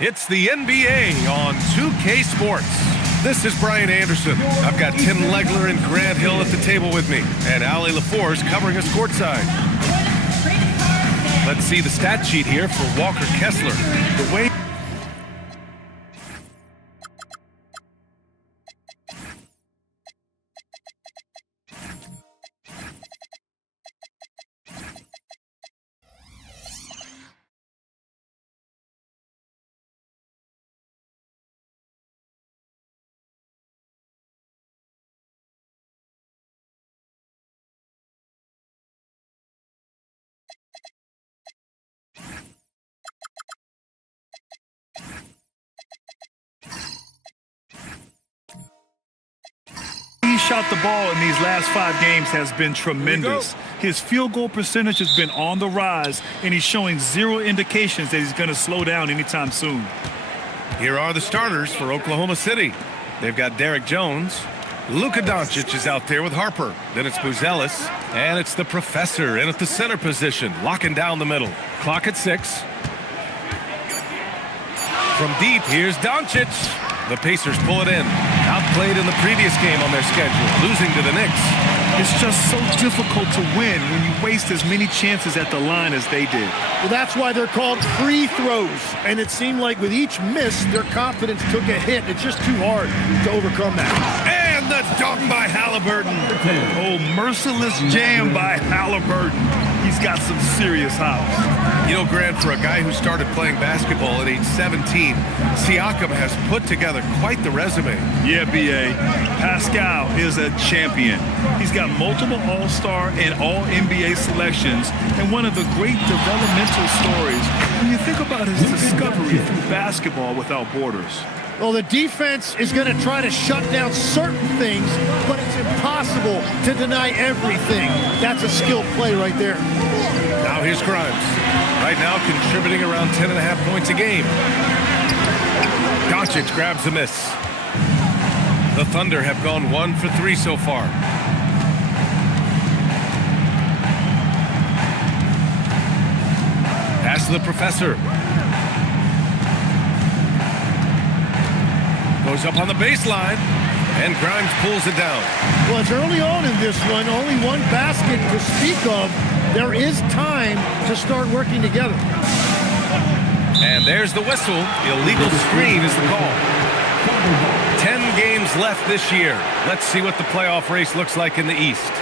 It's the NBA on 2K Sports. This is Brian Anderson. I've got Tim Legler and Grant Hill at the table with me, and Ali LaForce covering us courtside. Let's see the stat sheet here for Walker Kessler. The way he shot the ball in these last 5 games has been tremendous. His field goal percentage has been on the rise, and he's showing zero indications that he's going to slow down anytime soon. here are the starters for Oklahoma City. They've got Derek Jones. Luka Doncic is out there with Harper. Then it's Buzelis, and it's the professor in at the center position, locking down the middle. Clock at 6. From deep, here's Doncic. The Pacers pull it in. Outplayed in the previous game on their schedule, losing to the Knicks. It's just so difficult to win when you waste as many chances at the line as they did. Well, that's why they're called free throws. And it seemed like with each miss, their confidence took a hit. It's just too hard to overcome that. And the dunk by Halliburton. Oh, merciless jam by Halliburton. He's got some serious hops. You know, Grant, for a guy who started playing basketball at age 17, Siakam has put together quite the resume. Yeah, B.A. Pascal is a champion. He's got multiple All-Star and All-NBA selections, and one of the great developmental stories when you think about his discovery through basketball without borders. Well, the defense is going to try to shut down certain things, but it's impossible to deny everything. That's a skilled play right there. Now here's Grimes. Right now contributing around 10.5 points a game. Doncic grabs the miss. The Thunder have gone 1 for 3 so far. Pass to the professor. Goes up on the baseline, and Grimes pulls it down. Well, it's early on in this one. Only one basket to speak of. There is time to start working together. And there's the whistle. Illegal screen is the call. 10 games left this year. Let's see what the playoff race looks like in the East.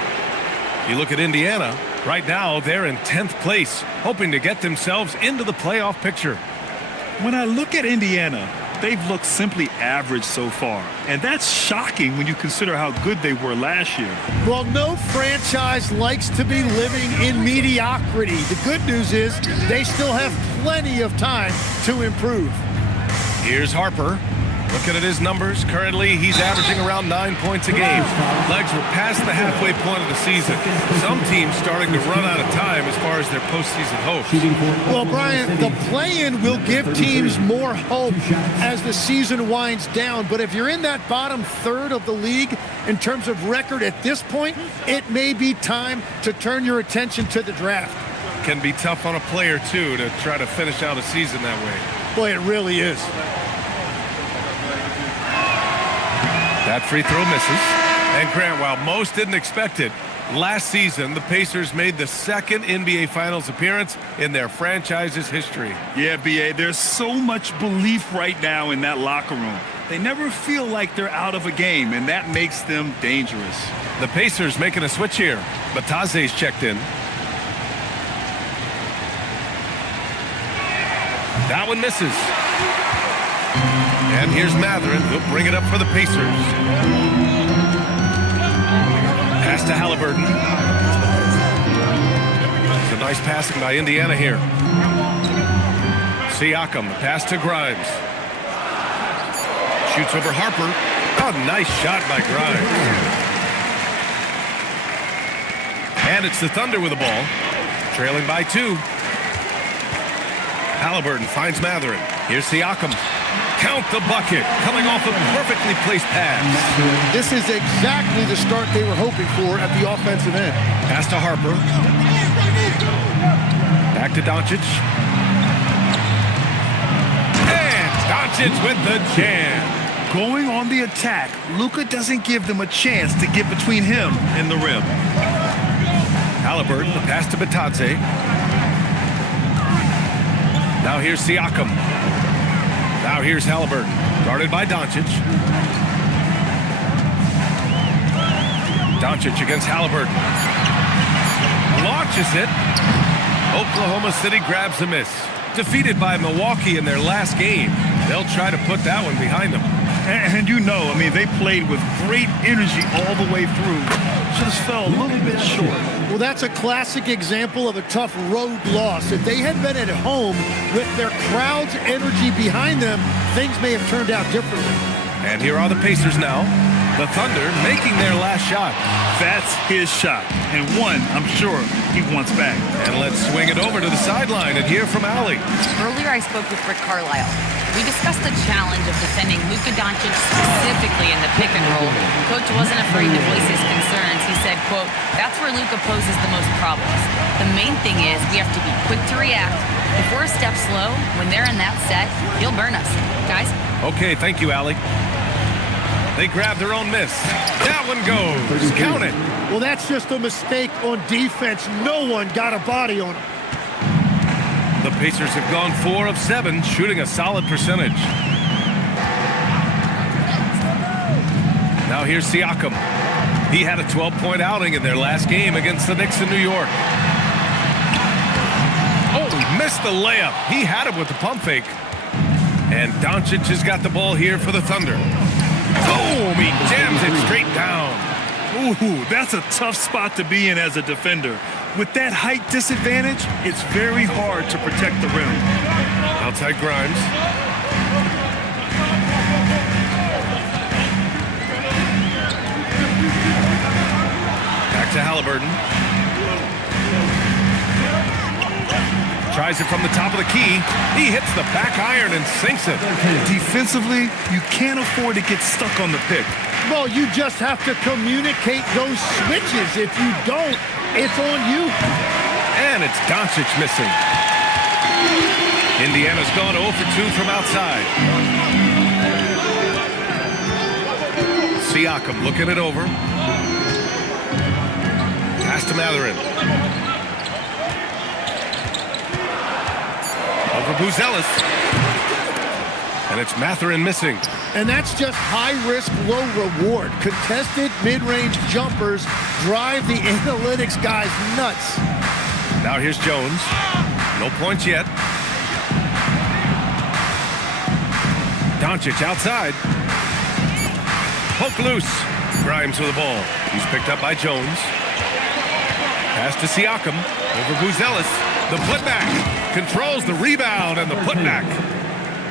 You look at Indiana. Right now, they're in 10th place, hoping to get themselves into the playoff picture. When I look at Indiana, they've looked simply average so far, and that's shocking when you consider how good they were last year. Well, no franchise likes to be living in mediocrity. The good news is they still have plenty of time to improve. Here's Harper. Looking at his numbers, currently he's averaging around 9 points a game. Legs were past the halfway point of the season. Some teams starting to run out of time as far as their postseason hopes. Well, Brian, the play-in will give teams more hope as the season winds down. But if you're in that bottom third of the league in terms of record at this point, it may be time to turn your attention to the draft. Can be tough on a player, too, to try to finish out a season that way. Boy, it really is. That free throw misses. And Grant, while most didn't expect it, last season the Pacers made the second NBA Finals appearance in their franchise's history. Yeah, B.A., there's so much belief right now in that locker room. They never feel like they're out of a game, and that makes them dangerous. The Pacers making a switch here. Bataze's checked in. That one misses. And here's Matherin. He'll bring it up for the Pacers. Pass to Halliburton. It's a nice passing by Indiana here. Siakam, the pass to Grimes. Shoots over Harper. Oh, nice shot by Grimes. And it's the Thunder with the ball. Trailing by 2. Halliburton finds Matherin. Here's Siakam. Count the bucket, coming off a perfectly placed pass. This is exactly the start they were hoping for at the offensive end. Pass to Harper. Back to Doncic. And Doncic with the jam. Going on the attack, Luka doesn't give them a chance to get between him and the rim. Halliburton, the pass to Batadze. Now here's Siakam. Now here's Halliburton, guarded by Doncic. Doncic against Halliburton. Launches it. Oklahoma City grabs the miss. Defeated by Milwaukee in their last game. They'll try to put that one behind them. And you know, I mean, they played with great energy all the way through. Just fell a little bit short. Well, that's a classic example of a tough road loss. If they had been at home with their crowd's energy behind them, things may have turned out differently. And here are the Pacers now. The Thunder making their last shot. That's his shot. And one, I'm sure, he wants back. And let's swing it over to the sideline and hear from Allie. Earlier, I spoke with Rick Carlisle. We discussed the challenge of defending Luka Doncic specifically in the pick and roll. Coach wasn't afraid to voice his concerns. He said, quote, that's where Luka poses the most problems. The main thing is we have to be quick to react. If we're a step slow, when they're in that set, he'll burn us. Guys? Okay, thank you, Allie. They grab their own miss. That one goes. Count it. Well, that's just a mistake on defense. No one got a body on him. The Pacers have gone 4 of 7, shooting a solid percentage. Now here's Siakam. He had a 12-point outing in their last game against the Knicks in New York. Oh, missed the layup. He had it with the pump fake. And Doncic has got the ball here for the Thunder. Boom! He jams it straight down. Ooh, that's a tough spot to be in as a defender. With that height disadvantage, it's very hard to protect the rim. Outside Grimes. Back to Halliburton. Tries it from the top of the key. He hits the back iron and sinks it. Defensively, you can't afford to get stuck on the pick. Well, you just have to communicate those switches. If you don't, it's on you. And it's Doncic missing. Indiana's gone 0 for 2 from outside. Siakam looking it over. Pass to Mathurin. Over Buzelis. And it's Mathurin missing. And that's just high risk, low reward. Contested mid-range jumpers drive the analytics guys nuts. Now here's Jones. No points yet. Doncic outside. Poke loose. Grimes with the ball. He's picked up by Jones. Pass to Siakam. Over Buzelis. The putback. Controls the rebound and the putback.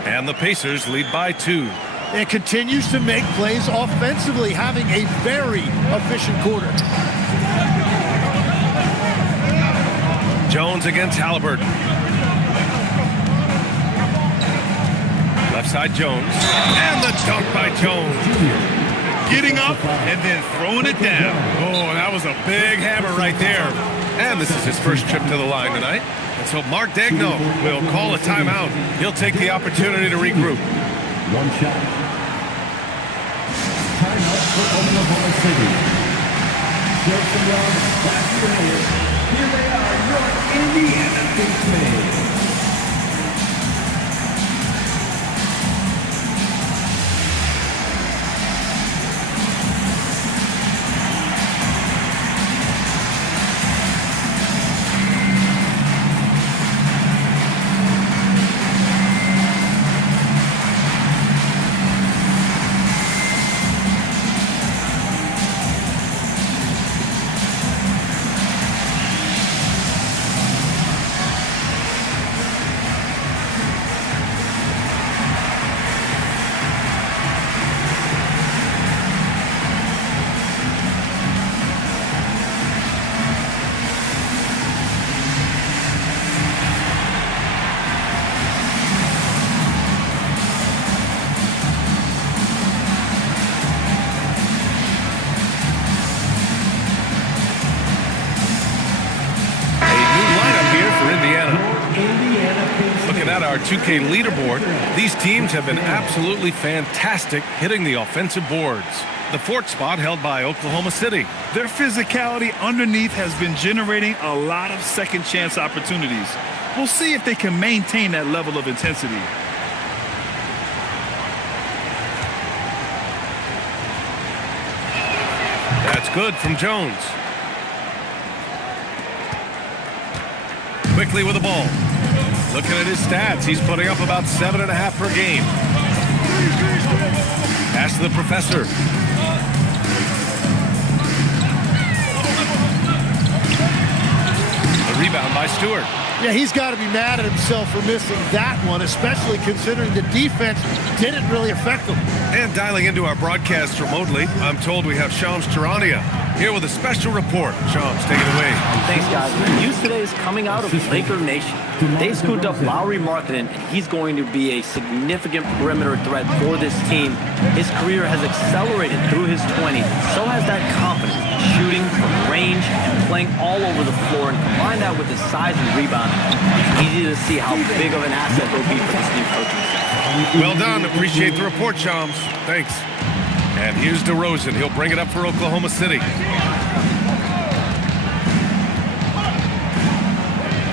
And the Pacers lead by 2. And continues to make plays offensively, having a very efficient quarter. Jones against Halliburton. Left side Jones. And the dunk by Jones. Getting up and then throwing it down. Oh, that was a big hammer right there. And this is his first trip to the line tonight. And so Mark Daigneault will call a timeout. He'll take the opportunity to regroup. One shot. Timeout for Oklahoma City. Show some love, clap your hands. Here they are, your Indiana Statesmen. Looking at our 2K leaderboard, these teams have been absolutely fantastic hitting the offensive boards. The fourth spot held by Oklahoma City. Their physicality underneath has been generating a lot of second chance opportunities. We'll see if they can maintain that level of intensity. That's good from Jones. Quickly with the ball. Looking at his stats, he's putting up about 7.5 per game. Pass to the professor. The rebound by Stewart. Yeah, he's got to be mad at himself for missing that one, especially considering the defense didn't really affect him. And dialing into our broadcast remotely, I'm told we have Shams Charania here with a special report. Shams, take it away. Thanks, guys. News today is coming out of Laker Nation. They scooped up Lowry Markkinen, and he's going to be a significant perimeter threat for this team. His career has accelerated through his 20s. So has that confidence, shooting from range and playing all over the floor. And combine that with his size and rebounding, it's easy to see how big of an asset he'll be for this new coaching staff. Well done. Appreciate the report, Shams. Thanks. And here's DeRozan. He'll bring it up for Oklahoma City.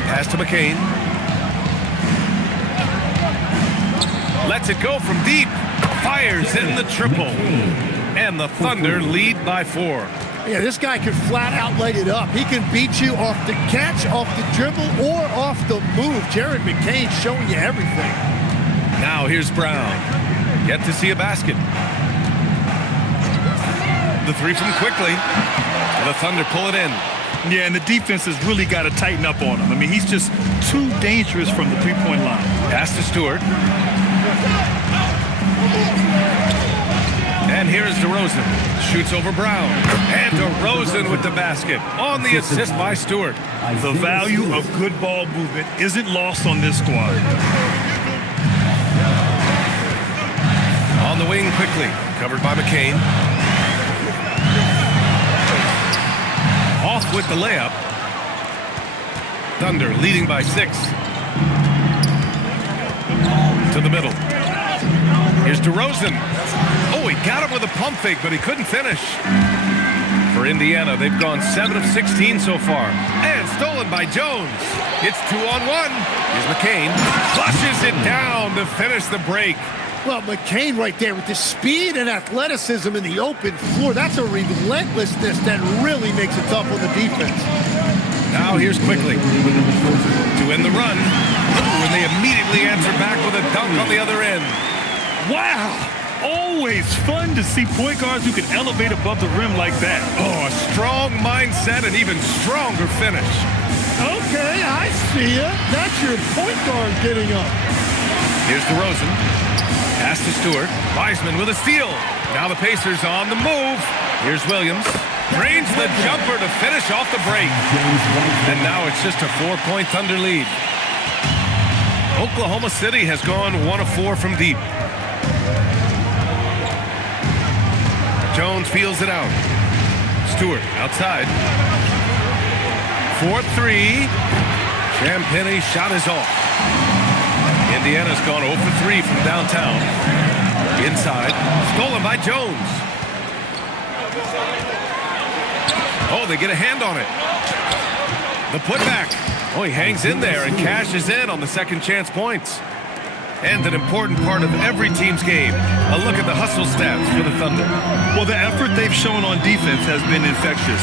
Pass to McCain. Lets it go from deep. Fires in the triple. And the Thunder lead by 4. Yeah, this guy can flat out light it up. He can beat you off the catch, off the dribble, or off the move. Jared McCain showing you everything. Now here's Brown. Yet to see a basket. The three from quickly. The Thunder pull it in. Yeah, and the defense has really got to tighten up on him. I mean, he's just too dangerous from the three-point line. Pass to Stewart. And here's DeRozan. Shoots over Brown. And DeRozan with the basket. On the assist by Stewart. The value of good ball movement isn't lost on this squad. On the wing quickly. Covered by McCain. Off with the layup. Thunder leading by 6. To the middle. Here's DeRozan. Oh, he got him with a pump fake, but he couldn't finish. For Indiana, they've gone 7 of 16 so far. And stolen by Jones. It's 2-on-1. Here's McCain. Flushes it down to finish the break. Well, McCain right there with the speed and athleticism in the open floor. That's a relentlessness that really makes it tough on the defense. Now here's quickly to end the run. And they immediately answer back with a dunk on the other end. Wow! Always fun to see point guards who can elevate above the rim like that. Oh, a strong mindset and even stronger finish. Okay, I see ya. That's your point guard getting up. Here's DeRozan. Pass to Stewart. Wiseman with a steal. Now the Pacers on the move. Here's Williams. Drains the jumper to finish off the break. And now it's just a 4-point Thunder lead. Oklahoma City has gone 1 of 4 from deep. Jones feels it out. Stewart outside. 4-3. Champagne's shot is off. Indiana's gone 0 for 3 from downtown. Inside. Stolen by Jones. Oh, they get a hand on it. The putback. Oh, he hangs in there and cashes in on the second chance points. And an important part of every team's game. A look at the hustle stats for the Thunder. Well, the effort they've shown on defense has been infectious.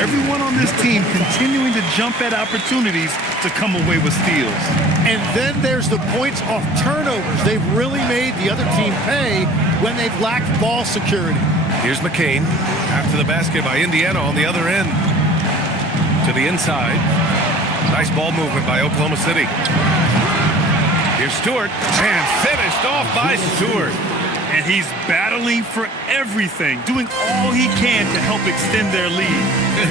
Everyone on this team continuing to jump at opportunities to come away with steals. And then there's the points off turnovers. They've really made the other team pay when they've lacked ball security. Here's McCain after the basket by Indiana on the other end. To the inside. Nice ball movement by Oklahoma City. Here's Stewart, and finished off by Stewart. And he's battling for everything, doing all he can to help extend their lead.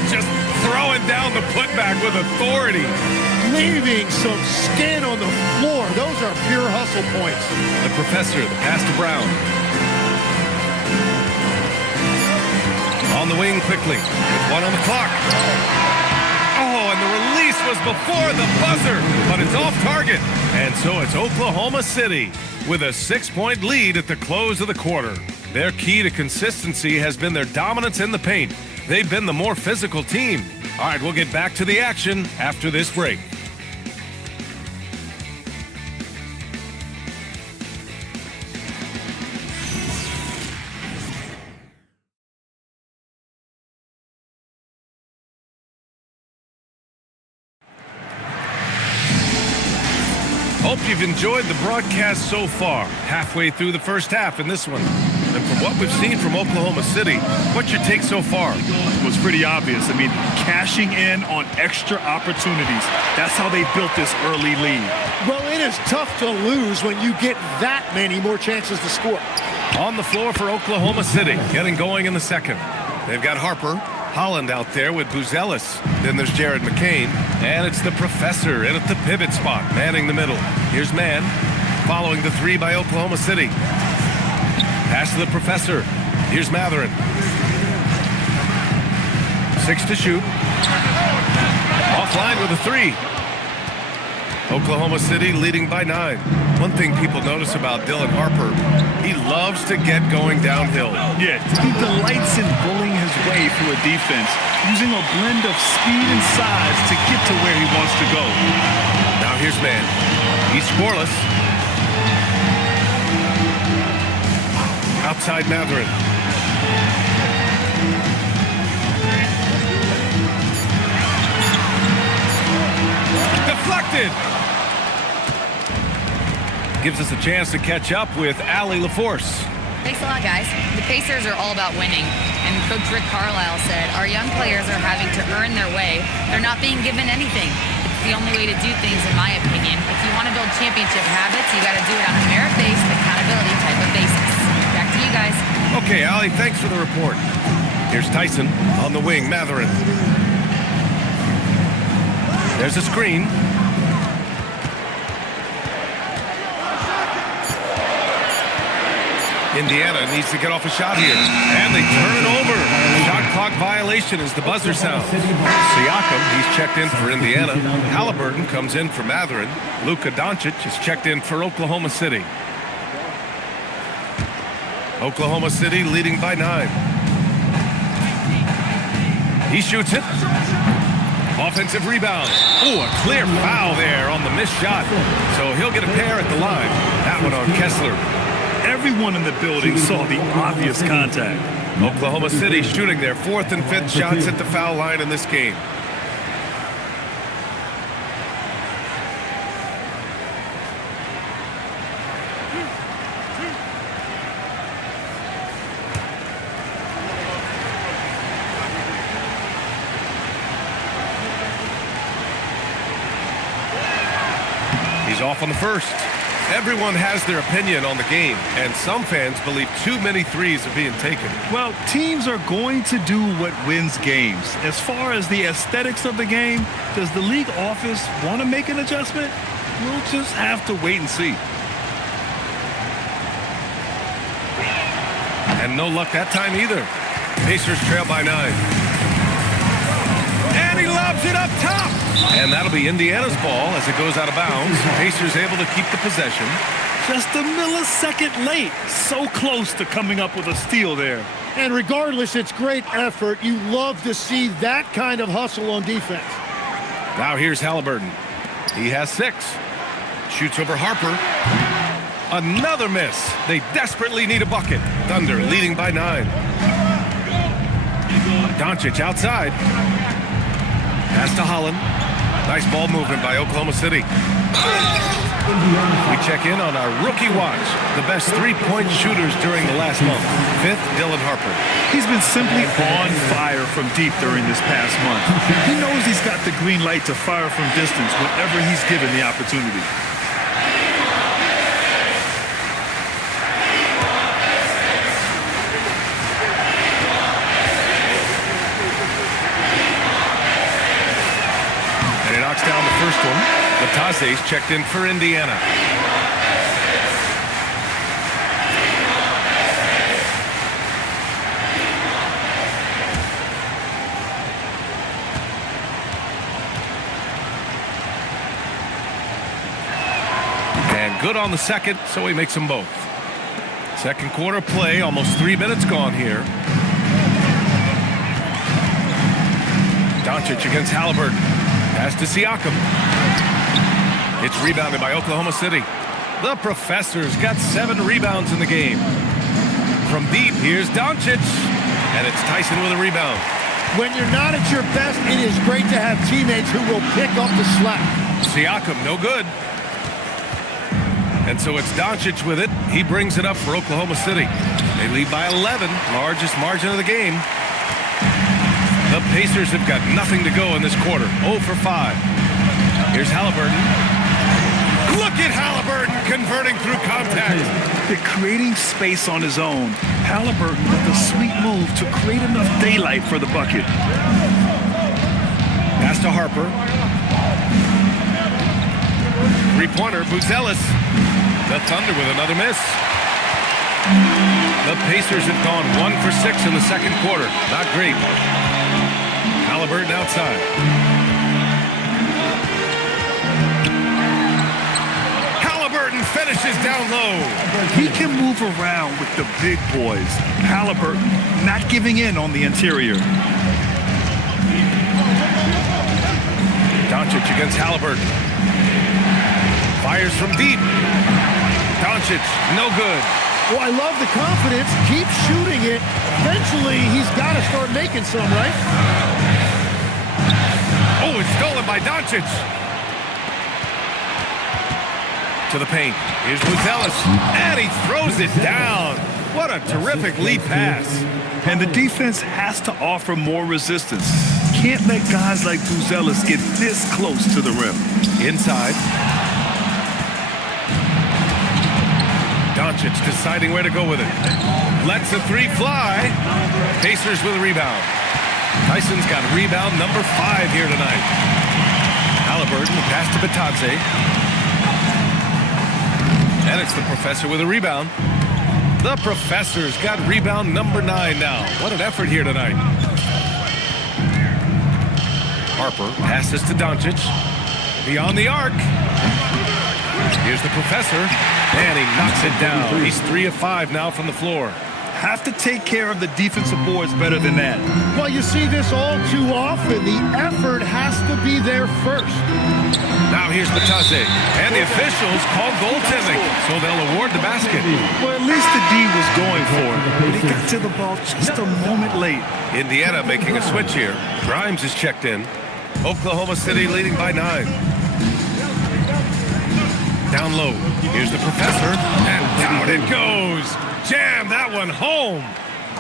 Just throwing down the putback with authority. Leaving some skin on the floor. Those are pure hustle points. The professor, the pass to Brown. On the wing quickly, with 1 on the clock. Oh, and the release was before the buzzer, but it's off target. And so it's Oklahoma City with a 6-point lead at the close of the quarter. Their key to consistency has been their dominance in the paint. They've been the more physical team. All right, we'll get back to the action after this break. Hope you've enjoyed the broadcast so far. Halfway through the first half in this one. And from what we've seen from Oklahoma City, what's your take so far? It was pretty obvious. I mean, cashing in on extra opportunities. That's how they built this early lead. Well, it is tough to lose when you get that many more chances to score. On the floor for Oklahoma City, getting going in the second. They've got Harper, Holland out there with Buzelis. Then there's Jared McCain, and it's the professor in at the pivot spot, manning the middle. Here's Mann, following the three by Oklahoma City. Pass to the professor. Here's Matherin. 6 to shoot. Offline with a 3. Oklahoma City leading by 9. One thing people notice about Dylan Harper, he loves to get going downhill. Yeah, he delights in bullying his way through a defense, using a blend of speed and size to get to where he wants to go. Now here's Mann. He's scoreless. Outside Matherin. Deflected. Gives us a chance to catch up with Allie LaForce. Thanks a lot, guys. The Pacers are all about winning. And Coach Rick Carlisle said, our young players are having to earn their way. They're not being given anything. It's the only way to do things, in my opinion. If you want to build championship habits, you got to do it on a merit-based, accountability type of basis. Back to you guys. Okay, Allie, thanks for the report. Here's Tyson on the wing, Matherin. There's a screen. Indiana needs to get off a shot here. And they turn it over. Shot clock violation as the buzzer sounds. Siakam, he's checked in for Indiana. Halliburton comes in for Matherin. Luka Doncic is checked in for Oklahoma City. Oklahoma City leading by 9. He shoots it. Offensive rebound. Oh, a clear foul there on the missed shot. So he'll get a pair at the line. That one on Kessler. Everyone in the building saw the obvious contact. Oklahoma City shooting their 4th and 5th shots at the foul line in this game. He's off on the first. Everyone has their opinion on the game, and some fans believe too many threes are being taken. Well, teams are going to do what wins games. As far as the aesthetics of the game, does the league office want to make an adjustment? We'll just have to wait and see. And no luck that time either. Pacers trail by 9. And he lobs it up top. And that'll be Indiana's ball as it goes out of bounds. Pacers able to keep the possession. Just a millisecond late. So close to coming up with a steal there. And regardless, it's great effort. You love to see that kind of hustle on defense. Now here's Halliburton. He has 6. Shoots over Harper. Another miss. They desperately need a bucket. Thunder leading by 9. Doncic outside. Pass to Holland. Nice ball movement by Oklahoma City. We check in on our rookie watch. The best 3-point shooters during the last month. 5th, Dylan Harper. He's been simply on fire from deep during this past month. He knows he's got the green light to fire from distance whenever he's given the opportunity. Down the first one. Latase's checked in for Indiana. And good on the second, so he makes them both. Second quarter play, almost 3 minutes gone here. Doncic against Halliburton. Pass to Siakam. It's rebounded by Oklahoma City. The Professor's got 7 rebounds in the game. From deep, here's Doncic. And it's Tyson with a rebound. When you're not at your best, it is great to have teammates who will pick up the slack. Siakam, no good. And so it's Doncic with it. He brings it up for Oklahoma City. They lead by 11, largest margin of the game. The Pacers have got nothing to go in this quarter. 0 for 5. Here's Halliburton. Look at Halliburton converting through contact. They're creating space on his own. Halliburton with a sweet move to create enough daylight for the bucket. Pass to Harper. Three-pointer, Buzelis. The Thunder with another miss. The Pacers have gone 1 for 6 in the second quarter. Not great. Halliburton outside. Halliburton finishes down low. He can move around with the big boys. Halliburton not giving in on the interior. Doncic against Halliburton. Fires from deep. Doncic, no good. Well, I love the confidence. Keep shooting it. Eventually, he's got to start making some, right? Oh, it's stolen by Doncic. To the paint. Here's Buzelis. And he throws it down. What a terrific lead pass. And the defense has to offer more resistance. Can't let guys like Buzelis get this close to the rim. Inside. Doncic deciding where to go with it. Lets the three fly. Pacers with a rebound. Tyson's got rebound number 5 here tonight. Halliburton, pass to Batadze. And it's the Professor with a rebound. The Professor's got rebound number 9 now. What an effort here tonight. Harper passes to Doncic. Beyond the arc. Here's the Professor. And he knocks it down. He's 3 of 5 now from the floor. Have to take care of the defensive boards better than that. Well, you see this all too often. The effort has to be there first. Now here's Batadze. And the officials call goaltending, so they'll award the basket. Well, at least the D was going for it, but he got to the ball just a moment late. Indiana making a switch here. Grimes is checked in. Oklahoma City leading by 9. Down low. Here's the Professor. And down it goes. Jam that one home.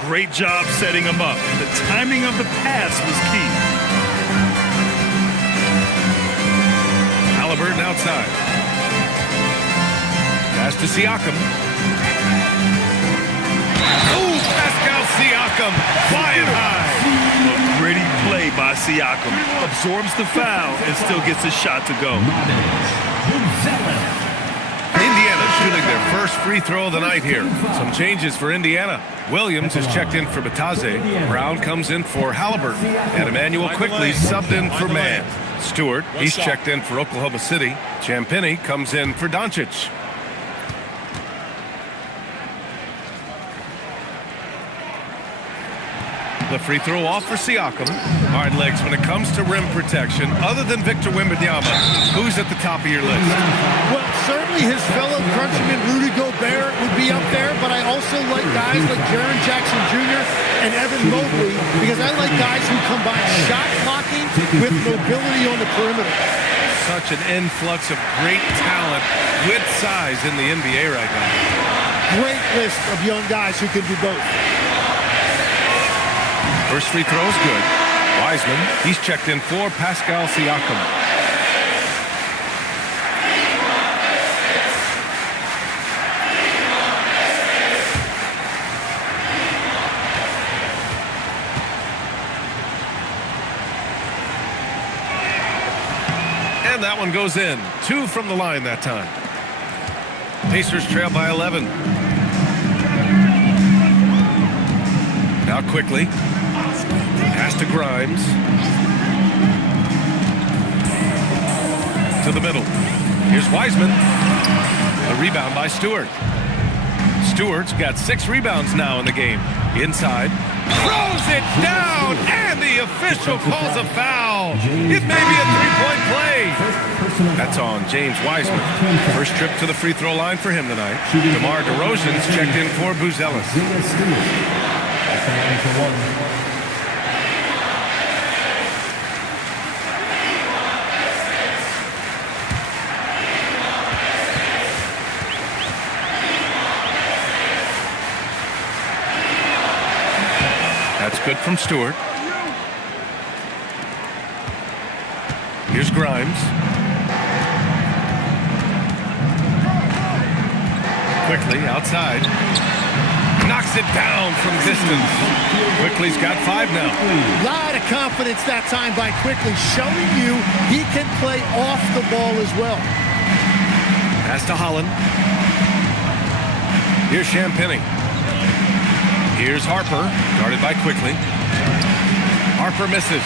Great job setting him up. The timing of the pass was key. Halliburton outside. Pass to Siakam. Oh, Pascal Siakam flying high. A gritty play by Siakam. Absorbs the foul and still gets a shot to go. Indiana shooting their first free throw of the night here. Some changes for Indiana. Williams is checked in for Batadze. Brown comes in for Halliburton. And Emmanuel quickly subbed in for Mann. Stewart, he's checked in for Oklahoma City. Champagnie comes in for Doncic. The free throw off for Siakam. Hard legs when it comes to rim protection. Other than Victor Wembanyama, who's at the top of your list? Well, certainly his fellow countryman Rudy Gobert would be up there, but I also like guys like Jaren Jackson Jr. and Evan Mobley because I like guys who combine shot blocking with mobility on the perimeter. Such an influx of great talent with size in the NBA right now. Great list of young guys who can do both. First free throw is good. Wiseman, he's checked in for Pascal Siakam. And that one goes in. 2 from the line that time. Pacers trail by 11. Now quickly. Pass to Grimes. To the middle. Here's Wiseman. The rebound by Stewart. Stewart's got 6 rebounds now in the game. Inside. Throws it down, and the official calls a foul. It may be a 3-point play. That's on James Wiseman. First trip to the free throw line for him tonight. DeMar DeRozan's checked in for Buzelis. That's good from Stewart. Here's Grimes. Quickly outside. Knocks it down from distance. Quickly's got 5 now. A lot of confidence that time by Quickly, showing you he can play off the ball as well. Pass to Holland. Here's Champagny. Here's Harper, guarded by Quickly. Harper misses.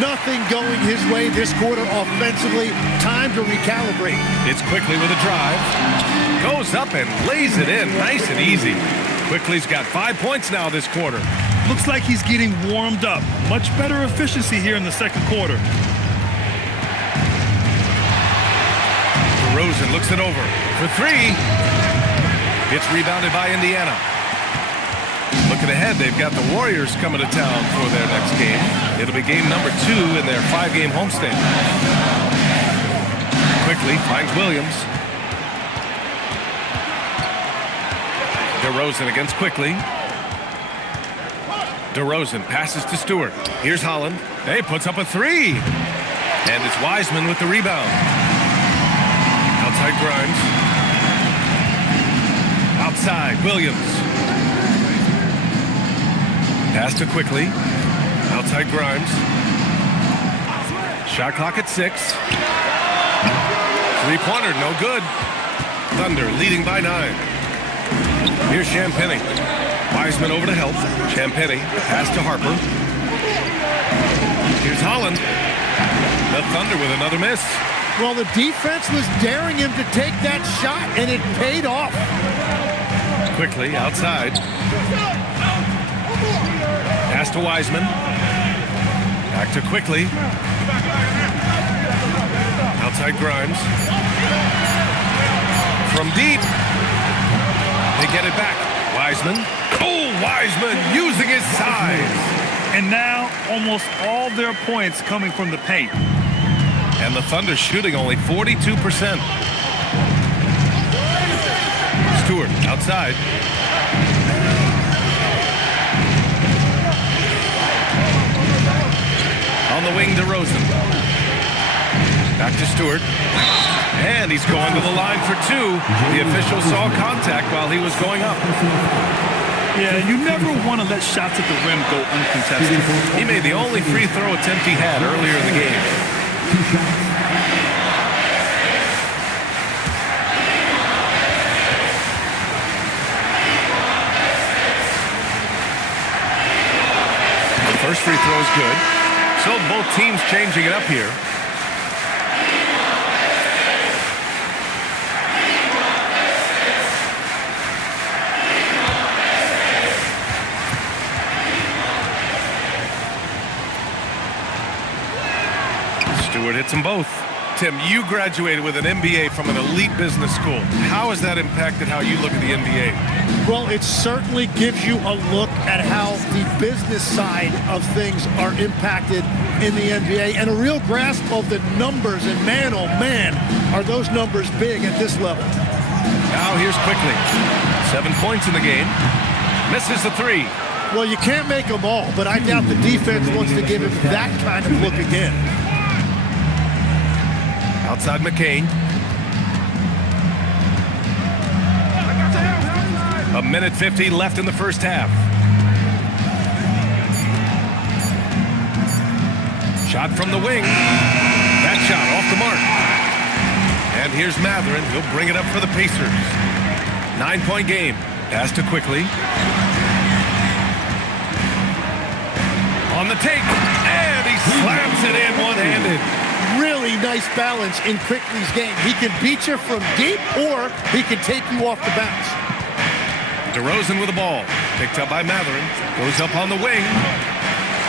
Nothing going his way this quarter offensively. Time to recalibrate. It's Quickly with a drive. Goes up and lays it in, nice and easy. Quickly's got 5 points now this quarter. Looks like he's getting warmed up. Much better efficiency here in the second quarter. DeRozan looks it over for 3. It's rebounded by Indiana. Looking ahead, they've got the Warriors coming to town for their next game. It'll be game number 2 in their 5-game homestand. Quickly finds Williams. DeRozan against Quickly. DeRozan passes to Stewart. Here's Holland. Hey, puts up a 3. And it's Wiseman with the rebound. Outside Grimes. Outside Williams. Pass to Quickly. Outside Grimes. Shot clock at 6. 3-pointer, no good. Thunder leading by 9. Here's Champagny. Wiseman over to help. Champagny, pass to Harper. Here's Holland. The Thunder with another miss. Well, the defense was daring him to take that shot, and it paid off. Quickly outside. Pass to Wiseman. Back to Quickly. Outside Grimes. From deep. They get it back. Wiseman. Oh, Wiseman using his size. And now almost all their points coming from the paint. And the Thunder shooting only 42%. Stewart outside. On the wing, DeRozan. Back to Stewart. And he's going to the line for 2. The official saw contact while he was going up. Yeah, you never want to let shots at the rim go uncontested. He made the only free throw attempt he had earlier in the game. The first free throw is good. So both teams changing it up here. Stewart hits them both. Tim, you graduated with an MBA from an elite business school. How has that impacted how you look at the NBA? Well, it certainly gives you a look at how the business side of things are impacted in the NBA and a real grasp of the numbers. And man, oh man, are those numbers big at this level. Now here's Quickly. 7 points in the game. Misses the 3. Well, you can't make them all, but I doubt the defense wants to give him that kind of look again. Outside McCain. A minute 50 left in the first half. Shot from the wing. That shot off the mark. And here's Mathurin. He'll bring it up for the Pacers. 9-point game. Pass to Quickly. On the take. And he slams it in one-handed. really nice balance in Quickly's game. He can beat you from deep, or he can take you off the bounce. DeRozan with the ball. Picked up by Matherin. Goes up on the wing.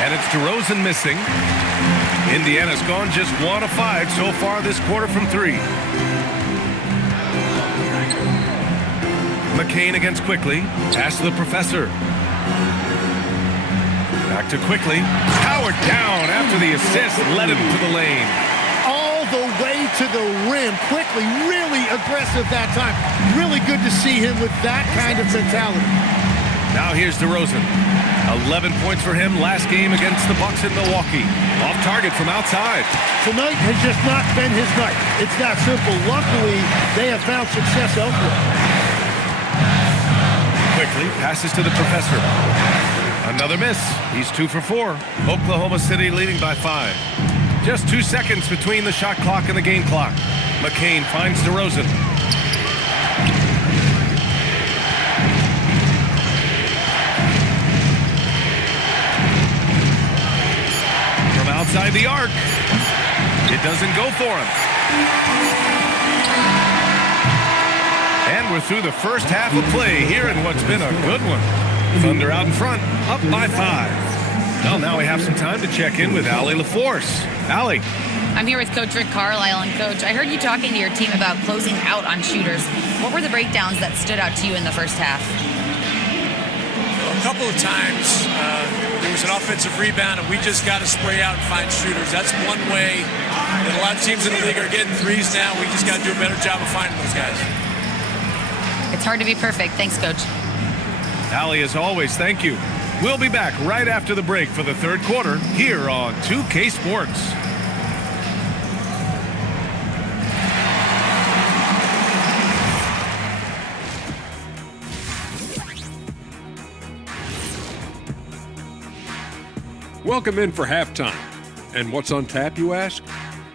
And it's DeRozan missing. Indiana's gone just 1 of 5 so far this quarter from 3. McCain against Quickly. Pass to the professor. Back to Quickly. Powered down after the assist. Led him to the lane. All the way to the rim. Quickly, really aggressive that time. Really good to see him with that kind of mentality. Now here's DeRozan. 11 points for him last game against the Bucks in Milwaukee. Off target from outside. Tonight has just not been his night. It's that simple. Luckily, they have found success elsewhere. Quickly passes to the professor. Another miss. He's 2 for 4. Oklahoma City leading by 5. Just 2 seconds between the shot clock and the game clock. McCain finds DeRozan. From outside the arc. It doesn't go for him. And we're through the first half of play here in what's been a good one. Thunder out in front, up by 5. Well, now we have some time to check in with Allie LaForce. Allie. I'm here with Coach Rick Carlisle. And Coach, I heard you talking to your team about closing out on shooters. What were the breakdowns that stood out to you in the first half? A couple of times there was an offensive rebound, and we just got to spray out and find shooters. That's one way that a lot of teams in the league are getting threes now. We just got to do a better job of finding those guys. It's hard to be perfect. Thanks, Coach. Allie, as always, thank you. We'll be back right after the break for the third quarter here on 2K Sports. Welcome in for halftime. And what's on tap, you ask?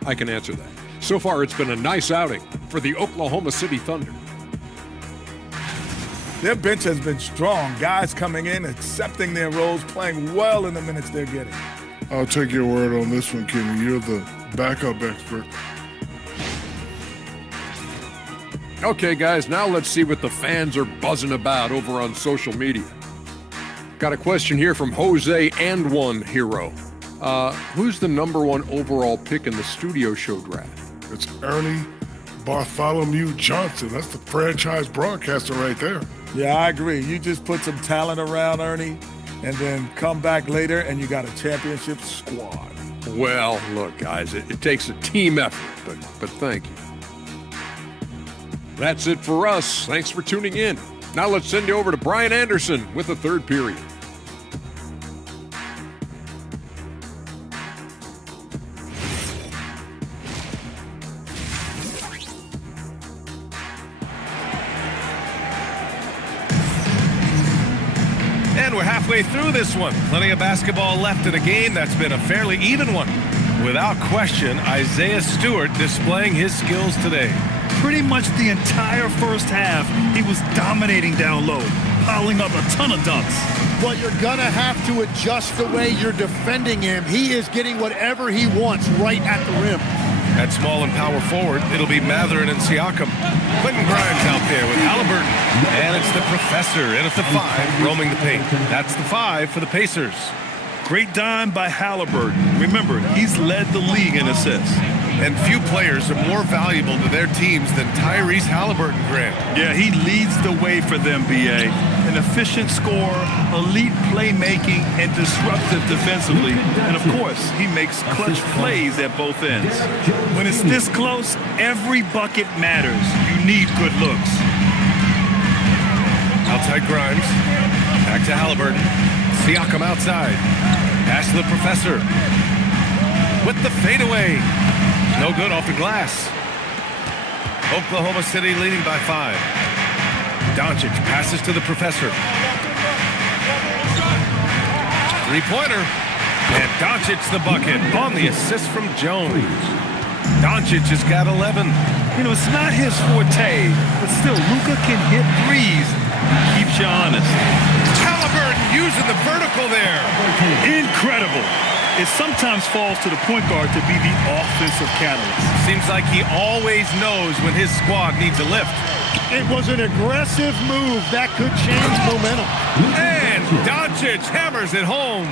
I can answer that. So far, it's been a nice outing for the Oklahoma City Thunder. Their bench has been strong. Guys coming in, accepting their roles, playing well in the minutes they're getting. I'll take your word on this one, Kenny. You're the backup expert. Okay, guys, now let's see what the fans are buzzing about over on social media. Got a question here from Jose and One Hero. Who's the #1 overall pick in the studio show draft? It's Ernie Bartholomew Johnson. That's the franchise broadcaster right there. Yeah, I agree. You just put some talent around Ernie and then come back later and you got a championship squad. Well, look, guys, it takes a team effort, but thank you. That's it for us. Thanks for tuning in. Now let's send you over to Brian Anderson with the third period. And we're halfway through this one. Plenty of basketball left in a game that's been a fairly even one. Without question, Isaiah Stewart displaying his skills today. Pretty much the entire first half, he was dominating down low, piling up a ton of dunks. But you're going to have to adjust the way you're defending him. He is getting whatever he wants right at the rim. At small and power forward, it'll be Matherin and Siakam. Quentin Grimes out there with Halliburton. And it's the professor in at the 5, roaming the paint. That's the 5 for the Pacers. Great dime by Halliburton. Remember, he's led the league in assists. And few players are more valuable to their teams than Tyrese Halliburton, Grant. Yeah, he leads the way for them, B.A. An efficient scorer, elite playmaking, and disruptive defensively. And, of course, he makes clutch plays at both ends. When it's this close, every bucket matters. You need good looks. Outside Grimes. Back to Halliburton. Siakam outside. Pass to the professor. With the fadeaway. No good off the glass. Oklahoma City leading by 5. Doncic passes to the professor. Three-pointer. And Doncic the bucket on the assist from Jones. Doncic has got 11. You know, it's not his forte, but still, Luka can hit threes. Keeps you honest. Halliburton using the vertical there. Incredible. it sometimes falls to the point guard to be the offensive catalyst. Seems like he always knows when his squad needs a lift. It was an aggressive move that could change momentum. And Doncic hammers it home.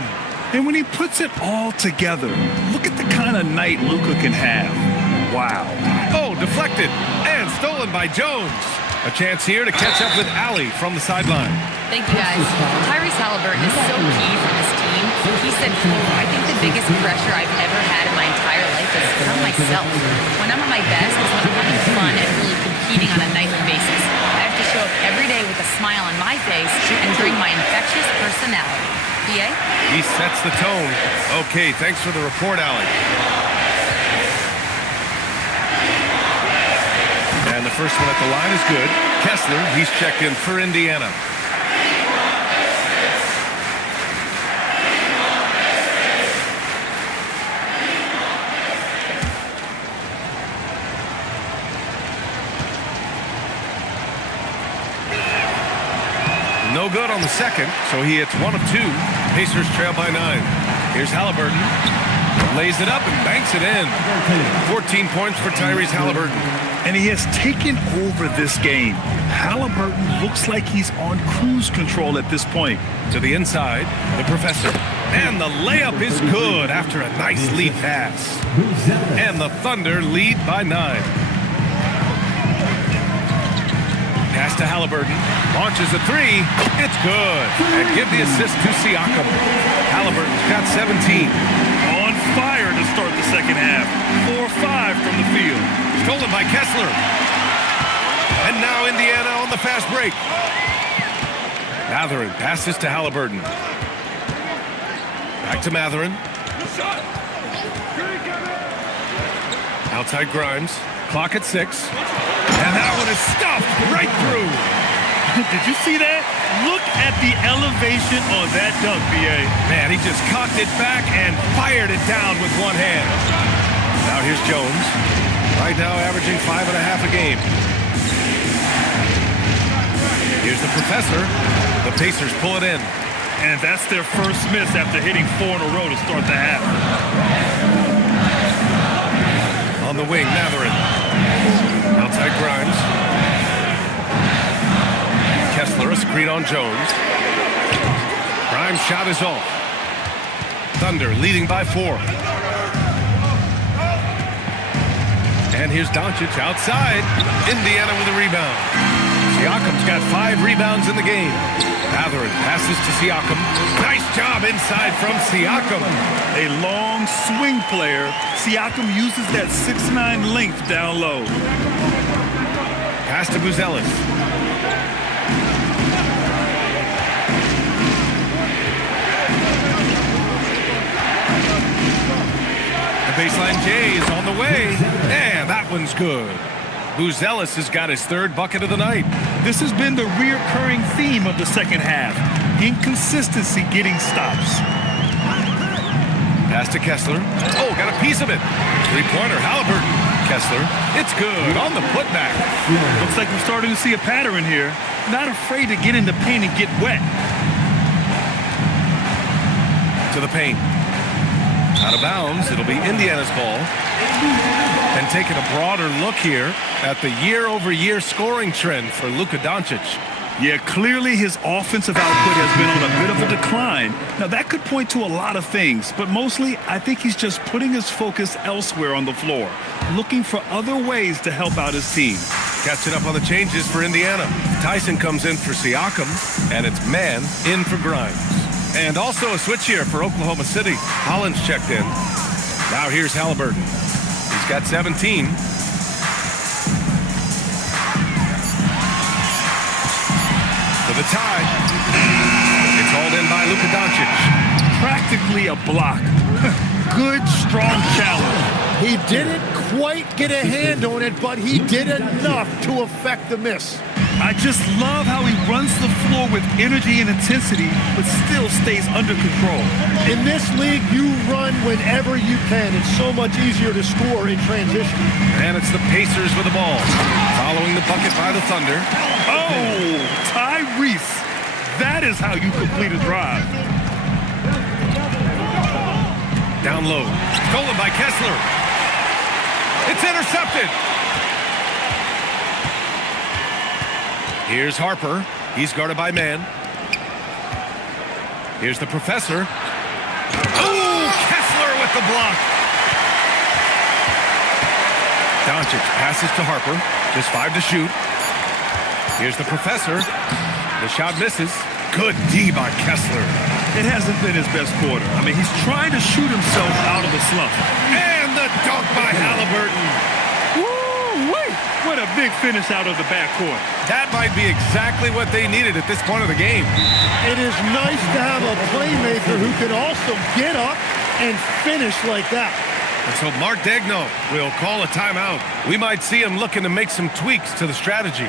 And when he puts it all together, look at the kind of night Luka can have. Wow. Oh, deflected and stolen by Jones. A chance here to catch up with Allie from the sideline. Thank you, guys. Tyrese Halliburton is so key for this team. He said, quote, I think the biggest pressure I've ever had in my entire life is from myself. When I'm at my best is when I'm having fun and really competing on a nightly basis. I have to show up every day with a smile on my face and bring my infectious personality. PA? He sets the tone. Okay, thanks for the report, Allie. And the first one at the line is good. Kessler, he's checked in for Indiana. No good on the second, so he hits 1 of 2. Pacers trail by 9. Here's Halliburton. Lays it up and banks it in. 14 points for Tyrese Halliburton. And he has taken over this game. Halliburton looks like he's on cruise control at this point. To the inside, the professor. And the layup is good after a nice lead pass. And the Thunder lead by 9. Pass to Halliburton. Launches a 3. It's good. And give the assist to Siakam. Halliburton's got 17. On fire to start the second half. 4-5 from the field. Stolen by Kessler. And now Indiana on the fast break. Mathurin passes to Halliburton. Back to Mathurin. Outside Grimes. Clock at 6. And that one is stuffed right through. Did you see that? Look at the elevation on that dunk, B.A. Man, he just cocked it back and fired it down with one hand. Now here's Jones. Right now averaging 5.5 a game. Here's the professor. The Pacers pull it in. And that's their first miss after hitting 4 in a row to start the half. On the wing, Mathurin. Outside Grimes. Kessler, a screen on Jones. Grimes' shot is off. Thunder leading by 4. And here's Doncic outside. Indiana with a rebound. Siakam's got 5 rebounds in the game. Mathurin passes to Siakam. Nice job inside from Siakam. A long swing player. Siakam uses that 6'9" length down low. Pass to Buzelis. The baseline J is on the way. And that one's good. Buzelis has got his 3rd bucket of the night. This has been the reoccurring theme of the second half. Inconsistency getting stops. Pass to Kessler. Oh, got a piece of it. 3-pointer, Halliburton. Kessler. It's good on the putback. Looks like we're starting to see a pattern here. Not afraid to get in the paint and get wet. To the paint. Out of bounds. It'll be Indiana's ball. And taking a broader look here at the year-over-year scoring trend for Luka Doncic. Yeah, clearly his offensive output has been on a bit of a decline. Now, that could point to a lot of things, but mostly I think he's just putting his focus elsewhere on the floor, looking for other ways to help out his team. Catching up on the changes for Indiana. Tyson comes in for Siakam, and it's man in for Grimes. And also a switch here for Oklahoma City. Hollins checked in. Now here's Halliburton. He's got 17. For the tie. It's hauled in by Luka Doncic. Practically a block. Good, strong challenge. He didn't quite get a hand on it, but he did enough to affect the miss. I just love how he runs the floor with energy and intensity, but still stays under control. In this league, you run whenever you can. It's so much easier to score in transition. And it's the Pacers with the ball. Following the bucket by the Thunder. Oh, Tyrese. That is how you complete a drive. Down low. Stolen by Kessler. It's intercepted. Here's Harper. He's guarded by man. Here's the professor. Oh, Kessler with the block. Doncic passes to Harper. Just 5 to shoot. Here's the professor. The shot misses. Good D by Kessler. It hasn't been his best quarter. I mean, he's trying to shoot himself out of the slump. And the dunk by Halliburton. Woo-wee! What a big finish out of the backcourt. That might be exactly what they needed at this point of the game. It is nice to have a playmaker who can also get up and finish like that. And so Mark Daigneault will call a timeout. We might see him looking to make some tweaks to the strategy.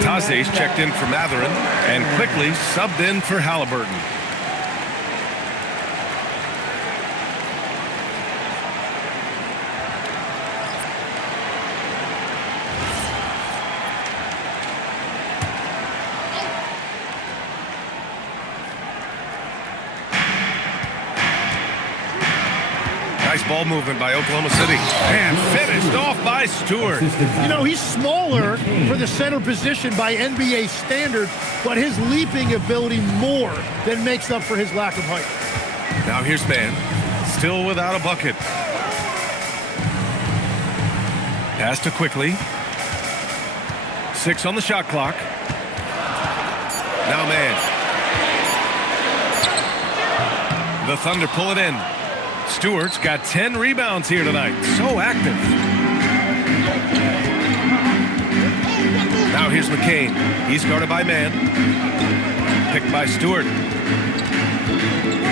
Taze's checked in for Matherin and quickly subbed in for Halliburton. Nice ball movement by Oklahoma City. And finished off by Stewart. You know, he's smaller for the center position by NBA standard, but his leaping ability more than makes up for his lack of height. Now here's man. Still without a bucket. Pass to Quickly. 6 on the shot clock. Now man. The Thunder pull it in. Stewart's got 10 rebounds here tonight. So active. Now here's McCain. He's guarded by man. Picked by Stewart.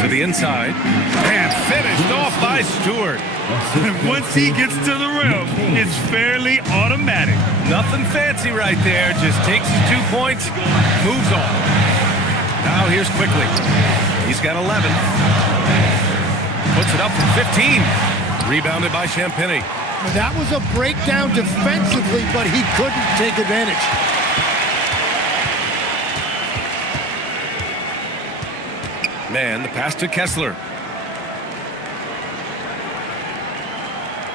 To the inside. And finished off by Stewart. Once he gets to the rim, it's fairly automatic. Nothing fancy right there. Just takes his 2 points, moves on. Now here's Quickly. He's got 11. Puts it up from 15. Rebounded by Champagny. That was a breakdown defensively, but he couldn't take advantage. Man, the pass to Kessler.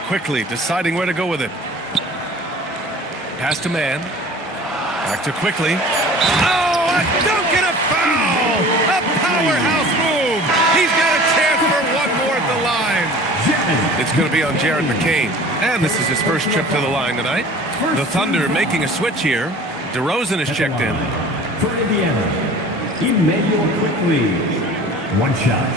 Quickly deciding where to go with it. Pass to man. Back to Quickly. Oh, a dunk and a foul! A powerhouse move! He's got a chance for one more at the line. It's going to be on Jared McCain. And this is his first trip to the line tonight. The Thunder making a switch here. DeRozan is checked in. For Indiana, Emmanuel Quickly. 1 shot.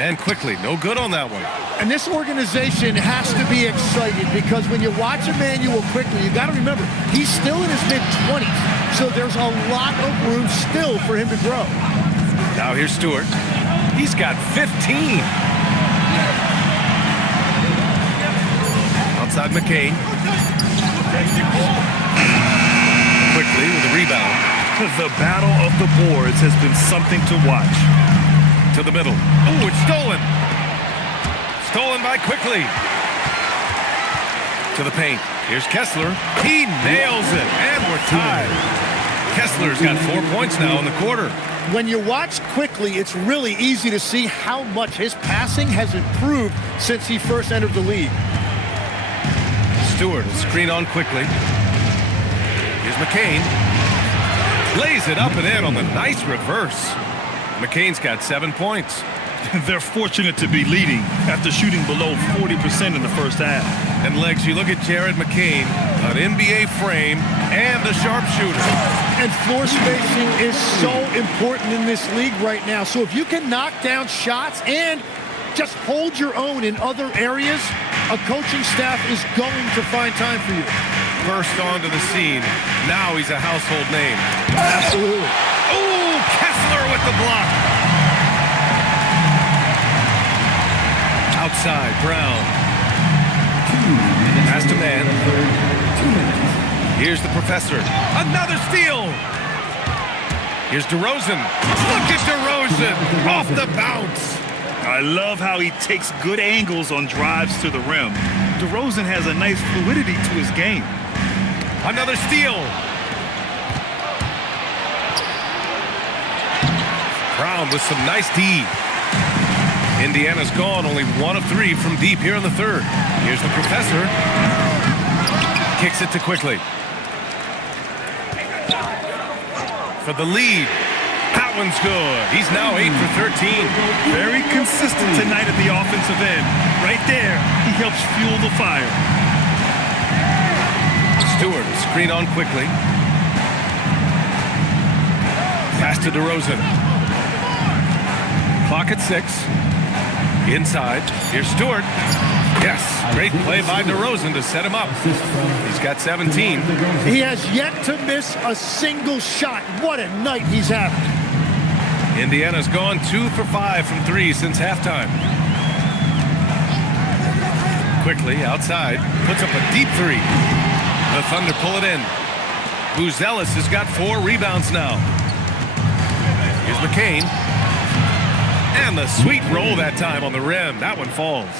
And Quickly, no good on that one. And this organization has to be excited because when you watch Emmanuel Quickly, you got to remember, he's still in his mid-20s. So there's a lot of room still for him to grow. Now here's Stewart. He's got 15. Outside McCain. Quickly with a rebound. The battle of the boards has been something to watch. To the middle. Oh, it's stolen. Stolen by Quickly. To the paint. Here's Kessler. He nails it. And we're tied. Kessler's got 4 points now in the quarter. When you watch quickly, it's really easy to see how much his passing has improved since he first entered the league. Stewart will screen on quickly. Here's McCain. Lays it up and in on the nice reverse. McCain's got 7 points. They're fortunate to be leading after shooting below 40% in the first half. And Legs, you look at Jared McCain, an NBA frame and a sharpshooter. And floor spacing is so important in this league right now. So if you can knock down shots and just hold your own in other areas, a coaching staff is going to find time for you. Burst onto the scene. Now he's a household name. Absolutely. Oh, Kessler with the block. Outside, Brown. Pass to man. Here's the professor. Another steal. Here's DeRozan. Look at DeRozan off the bounce. I love how he takes good angles on drives to the rim. DeRozan has a nice fluidity to his game. Another steal. Brown with some nice D. Indiana's gone only 1 of 3 from deep here in the third. Here's the professor. Kicks it to Quickly. For the lead. That one's good. He's now 8 for 13. Very consistent tonight at the offensive end. Right there, he helps fuel the fire. Stewart, screen on Quickly. Pass to DeRozan. Clock at 6. Inside. Here's Stewart. Yes, great play by DeRozan to set him up. He's got 17. He has yet to miss a single shot. What a night he's having. Indiana's gone 2 for 5 from 3 since halftime. Quickly outside, puts up a deep 3. The Thunder pull it in. Buzelis has got 4 rebounds now. Here's McCain. And the sweet roll that time on the rim. That one falls.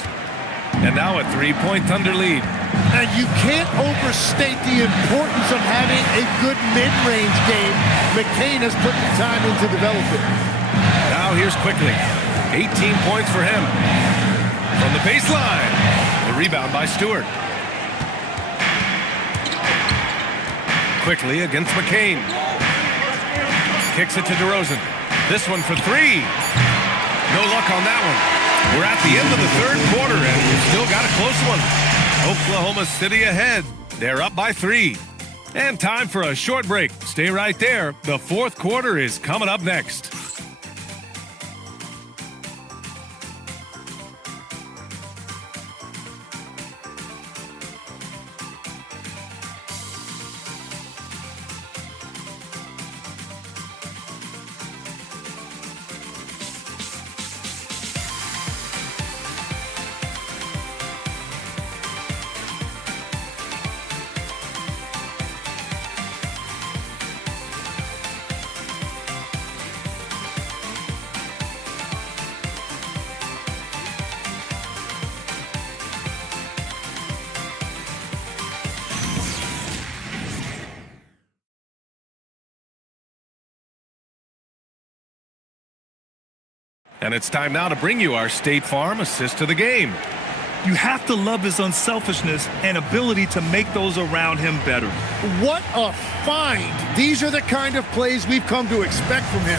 And now a 3-point Thunder lead. And you can't overstate the importance of having a good mid-range game. McCain has put the time in to develop it. Now here's Quickly. 18 points for him. From the baseline. The rebound by Stewart. Quickly against McCain. Kicks it to DeRozan. This one for 3. No luck on that one. We're at the end of the third quarter, and we've still got a close one. Oklahoma City ahead. They're up by 3. And time for a short break. Stay right there. The fourth quarter is coming up next. And it's time now to bring you our State Farm assist to the game. You have to love his unselfishness and ability to make those around him better. What a find. These are the kind of plays we've come to expect from him.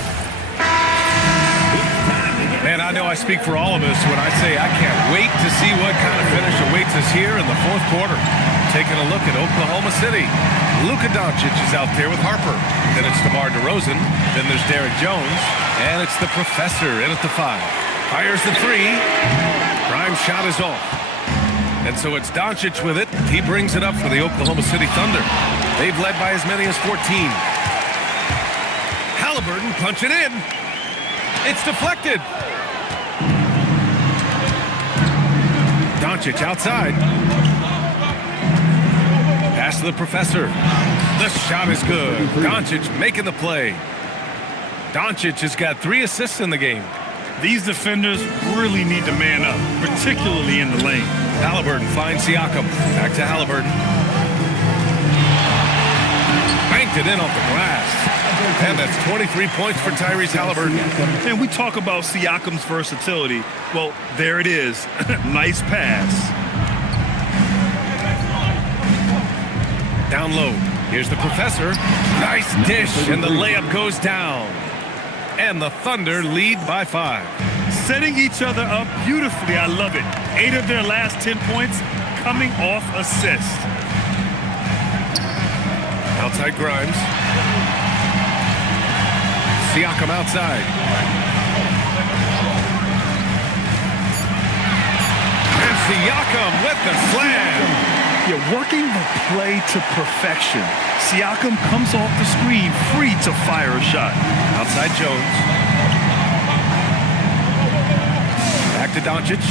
Man, I know I speak for all of us when I say I can't wait to see what kind of finish awaits us here in the fourth quarter. Taking a look at Oklahoma City. Luka Doncic is out there with Harper. Then it's DeMar DeRozan. Then there's Derek Jones. And it's the professor in at the 5. Fires the 3. Prime shot is off. And so it's Doncic with it. He brings it up for the Oklahoma City Thunder. They've led by as many as 14. Halliburton punch it in. It's deflected. Doncic outside. Pass to the professor. The shot is good. Doncic making the play. Doncic has got 3 assists in the game. These defenders really need to man up, particularly in the lane. Halliburton finds Siakam. Back to Halliburton. Banked it in off the glass. And that's 23 points for Tyrese Halliburton. And we talk about Siakam's versatility. Well, there it is. Nice pass. Down low. Here's the professor. Nice dish, and the layup goes down. And the Thunder lead by 5. Setting each other up beautifully. I love it. 8 of their last 10 points coming off assists. Outside Grimes. Siakam outside. And Siakam with the slam. Yeah, working the play to perfection. Siakam comes off the screen free to fire a shot. Outside Jones. Back to Doncic.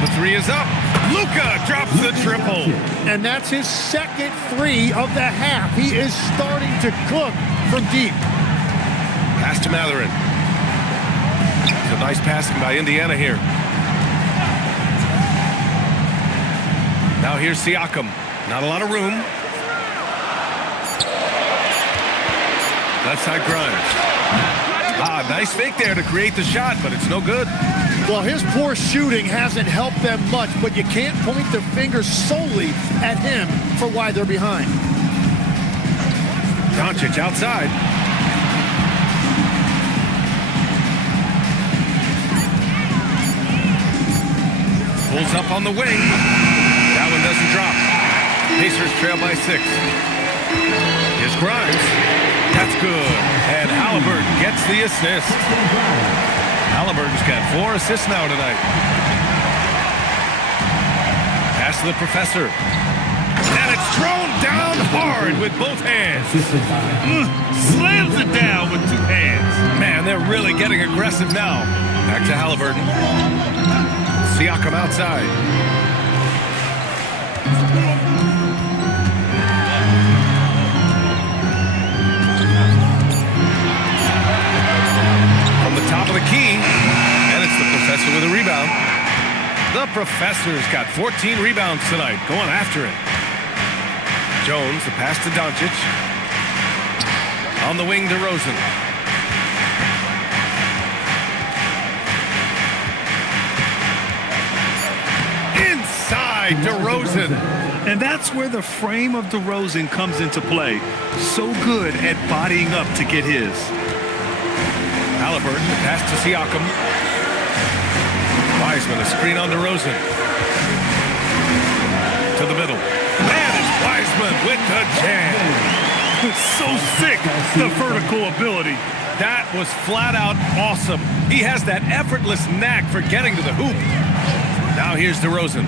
The 3 is up. Luka drops the triple. And that's his second 3 of the half. He is starting to cook from deep. Pass to Matherin. It's a nice passing by Indiana here. Now here's Siakam. Not a lot of room. Left side Grimes. Nice fake there to create the shot, but it's no good. Well, his poor shooting hasn't helped them much, but you can't point the finger solely at him for why they're behind. Doncic outside. Pulls up on the wing. That one doesn't drop. Pacers trail by 6. Here's Grimes. That's good. And Halliburton gets the assist. Halliburton's got 4 assists now tonight. Pass to the professor. And it's thrown down hard with both hands. Slams it down with 2 hands. Man, they're really getting aggressive now. Back to Halliburton. Siakam outside. From the top of the key, and it's the professor with a rebound. The professor's got 14 rebounds tonight, going after it. Jones, the pass to Doncic. On the wing, DeRozan. Inside, DeRozan. And that's where the frame of DeRozan comes into play. So good at bodying up to get his. Halliburton, pass to Siakam. Wiseman, a screen on DeRozan. To the middle. And it's Wiseman with the jam. So sick, the vertical ability. That was flat out awesome. He has that effortless knack for getting to the hoop. Now here's DeRozan.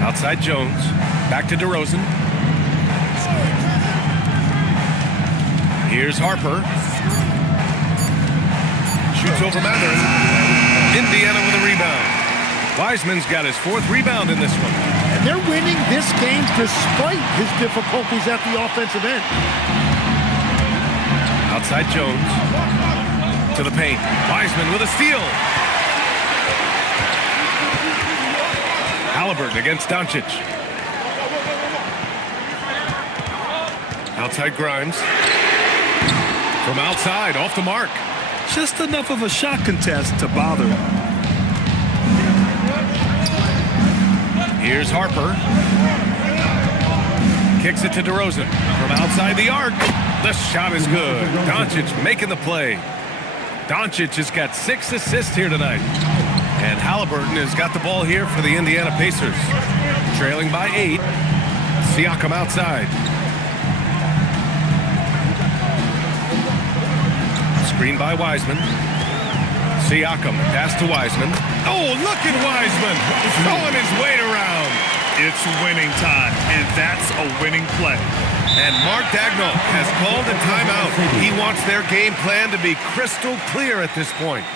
Outside Jones. Back to DeRozan. Here's Harper. Shoots over Matherin. Indiana with a rebound. Wiseman's got his 4th rebound in this one. And they're winning this game despite his difficulties at the offensive end. Outside Jones. To the paint. Wiseman with a steal. Halliburton against Doncic. Outside Grimes. From outside, off the mark. Just enough of a shot contest to bother. Here's Harper. Kicks it to DeRozan. From outside the arc. The shot is good. Doncic making the play. Doncic has got 6 assists here tonight. And Halliburton has got the ball here for the Indiana Pacers. Trailing by 8. Siakam outside. Screen by Wiseman. Siakam, pass to Wiseman. Oh, look at Wiseman throwing his weight around. It's winning time, and that's a winning play. And Mark Dagnall has called a timeout. He wants their game plan to be crystal clear at this point.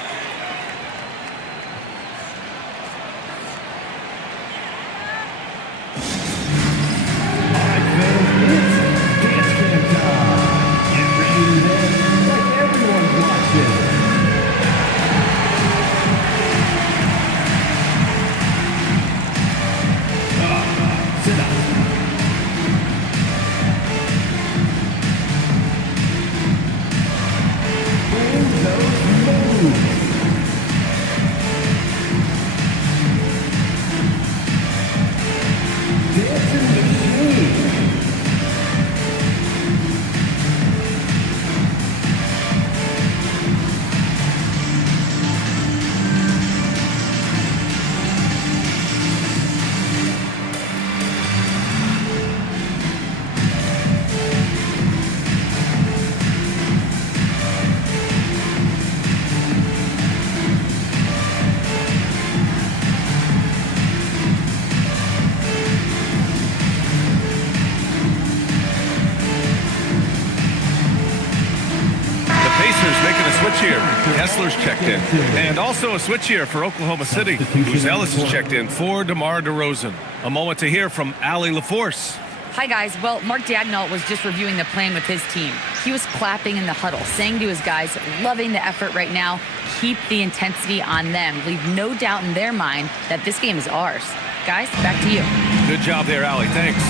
checked in. And also a switch here for Oklahoma City. Who's Ellis is checked in for DeMar DeRozan. A moment to hear from Allie LaForce. Hi, guys. Well, Mark Daigneault was just reviewing the plan with his team. He was clapping in the huddle, saying to his guys, loving the effort right now, keep the intensity on them. Leave no doubt in their mind that this game is ours. Guys, back to you. Good job there, Allie. Thanks.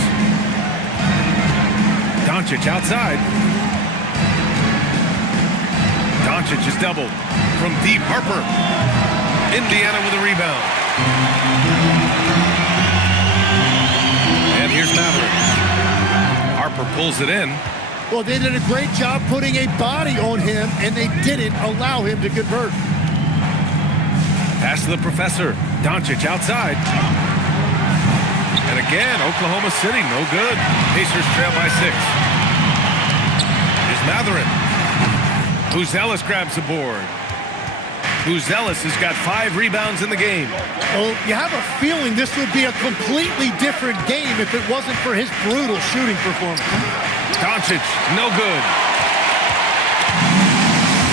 Doncic outside. Doncic is doubled from deep. Harper. Indiana with a rebound. And here's Maverick. Harper pulls it in. Well, they did a great job putting a body on him, and they didn't allow him to convert. Pass to the professor. Doncic outside. And again, Oklahoma City, no good. Pacers trail by 6. Here's Matherin. Ellis grabs the board. Ellis has got 5 rebounds in the game. Well, you have a feeling this would be a completely different game if it wasn't for his brutal shooting performance. Doncic, no good.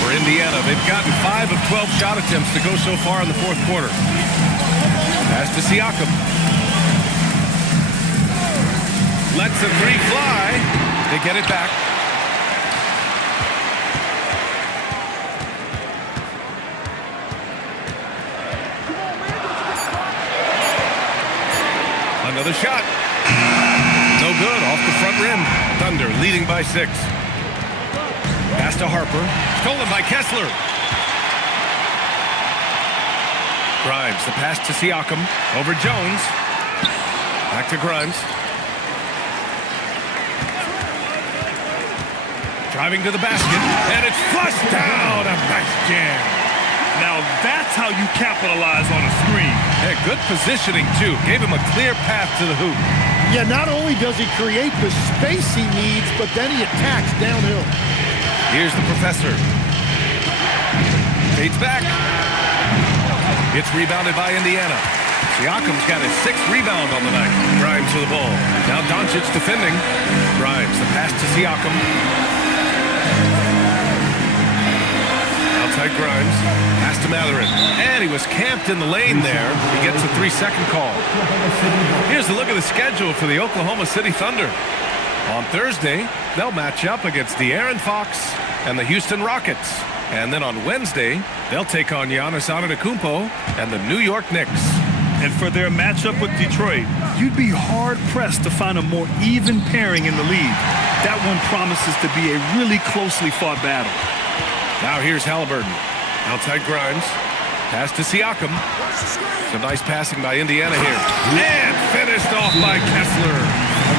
For Indiana, they've gotten 5 of 12 shot attempts to go so far in the fourth quarter. Pass to Siakam. Lets the 3 fly. They get it back. Another shot. No good. Off the front rim. Thunder leading by 6. Pass to Harper. Stolen by Kessler. Grimes. The pass to Siakam. Over Jones. Back to Grimes. Driving to the basket. And it's flushed down. A nice jam. Now that's how you capitalize on a screen. Yeah, good positioning, too. Gave him a clear path to the hoop. Yeah, not only does he create the space he needs, but then he attacks downhill. Here's the professor. Fades back. It's rebounded by Indiana. Siakam's got his 6th rebound on the night. Grimes to the ball. Now Doncic defending. Grimes, the pass to Siakam. Outside Grimes. Pass to Matherin. And he was camped in the lane there. He gets a 3-second call. Here's a look at the schedule for the Oklahoma City Thunder. On Thursday, they'll match up against De'Aaron Fox and the Houston Rockets. And then on Wednesday, they'll take on Giannis Antetokounmpo and the New York Knicks. And for their matchup with Detroit, you'd be hard-pressed to find a more even pairing in the league. That one promises to be a really closely fought battle. Now here's Halliburton. Outside Grimes. Pass to Siakam. Some nice passing by Indiana here. And finished off by Kessler.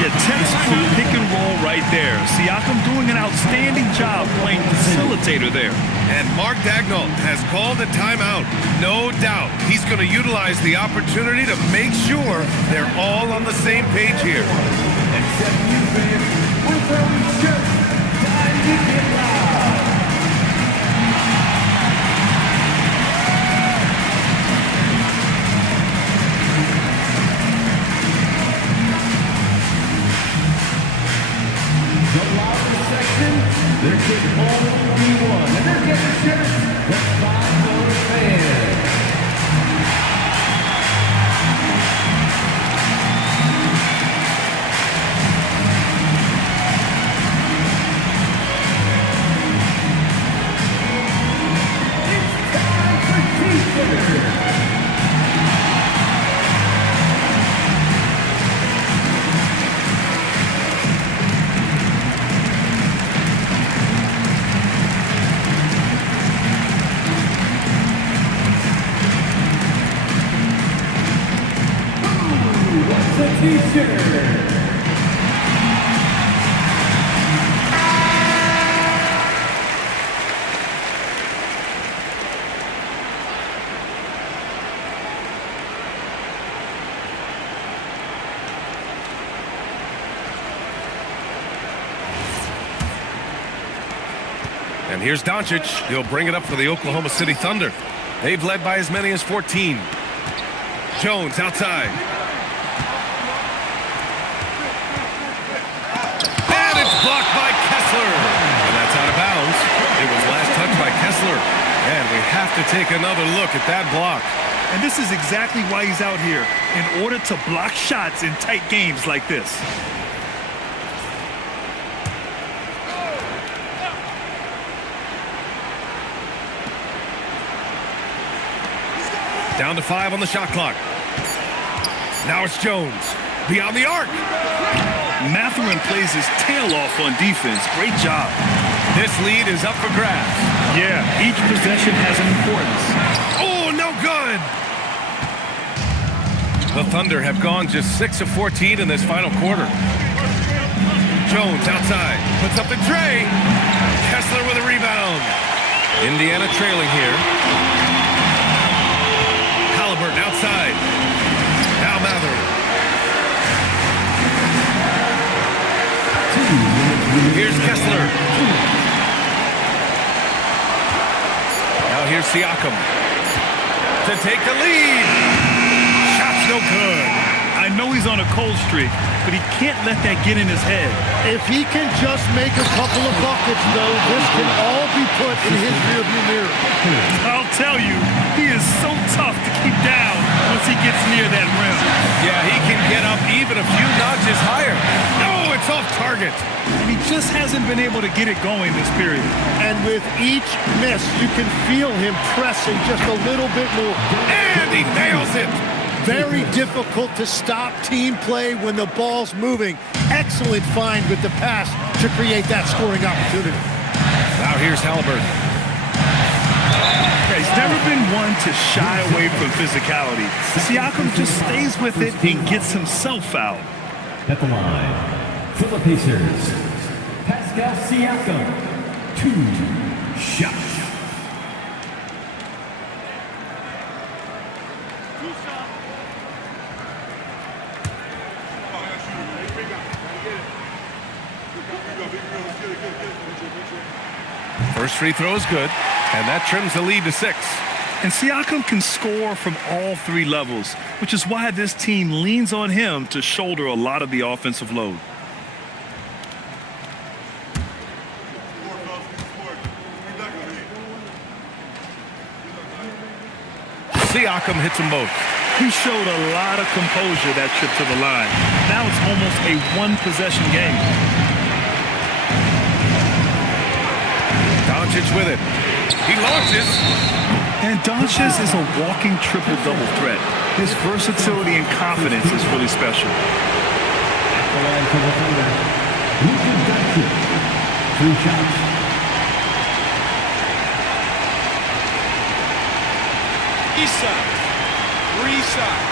Yeah, textbook pick and roll right there. Siakam doing an outstanding job playing facilitator there. And Mark Daigneault has called a timeout. No doubt he's going to utilize the opportunity to make sure they're all on the same page here. Except you, fans. We're throwing shirts. Time to get loud. The louder section, they're getting all 21, and they're getting shirts. That's $5 fans. It's time for T-shirts. T-shirt. And here's Doncic. He'll bring it up for the Oklahoma City Thunder. They've led by as many as 14. Jones outside. And it's blocked by Kessler. And that's out of bounds. It was last touched by Kessler. And we have to take another look at that block. And this is exactly why he's out here, in order to block shots in tight games like this. Down to 5 on the shot clock. Now it's Jones. Beyond the arc. Mathurin plays his tail off on defense. Great job. This lead is up for grabs. Yeah, each possession has an importance. Oh, no good. The Thunder have gone just 6 of 14 in this final quarter. Jones outside. Puts up the tray. Kessler with a rebound. Indiana trailing here. Halliburton outside. Now Mather. Here's Kessler. Now here's Siakam to take the lead. Shot's no good. I know he's on a cold streak, but he can't let that get in his head. If he can just make a couple of buckets, though, this can all be put in his rearview mirror. I'll tell you, he is so tough to keep down once he gets near that rim. Yeah, he can get up even a few notches higher. No, it's off target. And he just hasn't been able to get it going this period. And with each miss, you can feel him pressing just a little bit more. And he nails it. Very difficult to stop team play when the ball's moving. Excellent find with the pass to create that scoring opportunity. Now here's Halliburton. Yeah, he's never been one to shy away from physicality. Siakam just stays with it and gets himself fouled. At the line, for the Pacers, Pascal Siakam, 2 shots. First free throw is good, and that trims the lead to 6. And Siakam can score from all 3 levels, which is why this team leans on him to shoulder a lot of the offensive load. Siakam hits them both. He showed a lot of composure that trip to the line. Now it's almost a one-possession game. Doncic with it. He launches. And Doncic is a walking triple-double threat. His versatility and confidence is really special. At the line for the Thunder, Luka Doncic, 3 shots. Three shots.